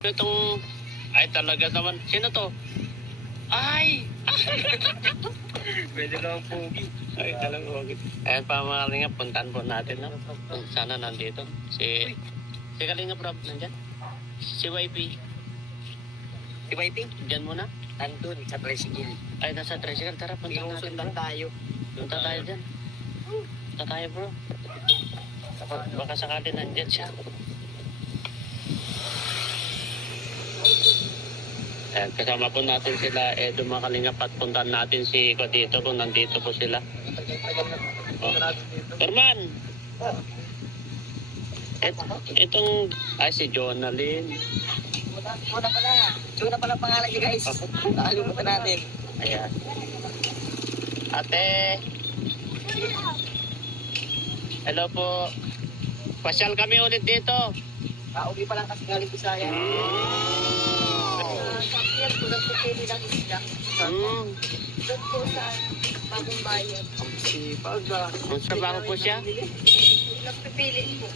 Itong, ay talaga naman, sino to? Ay! Pwede lang pogi. Ay, talagang huwag. Ayan pa mga kalingap, puntahan po natin, no? Kung sana nandito. Si Kalingap Rob, nandyan? Si YP. Si YP? Diyan muna? Nandun sa tricycle. Ay, nasa tricycle. Tara, puntahan natin, bro. Inusundan tayo. Punta tayo dyan. Punta tayo, bro. Baka sakali nandyan siya. Ayan, kasama po natin sila Edo mga kalingap at puntahan natin si Iko dito kung nandito po sila. Oh. Herman! Itong, ay si Jonalyn. Juna pala pangalan niya guys. Nakalimutan natin. Ayan. Ate! Hello po. Pasyal kami ulit dito. Kauwi pa lang kasi galing Bisaya. Yan po, nagpipili ng isda. Doon po sa bagong bayan. Sipag ah. Ang trabaho po siya? Nagpipili po.